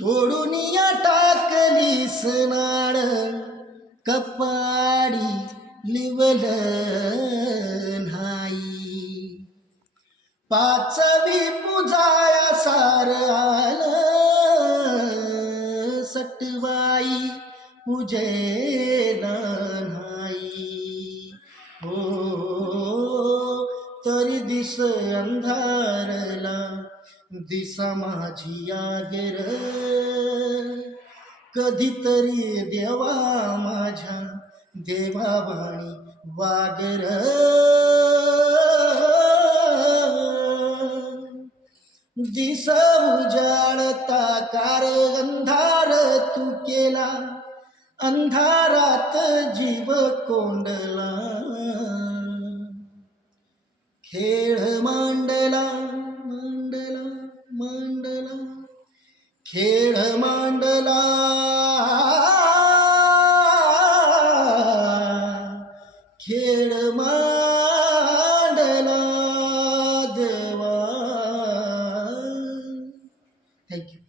तोडून या टाकली सनाड कपाडी लिवल नाही. पाचवी पूजाया सार आलं सटवाई पूजेला नाही. हो तरी दिस अंधारला दिसा माझी आगर कधीतरी देवा माझ्या देवावाणी वागर. दिस उजाळता कार अंधार तू केला अंधारात जीव कोंडला. खेळ मांडला मांडला मांडला खेळ मांडला खेळ मांडला देवा. थँक्यू.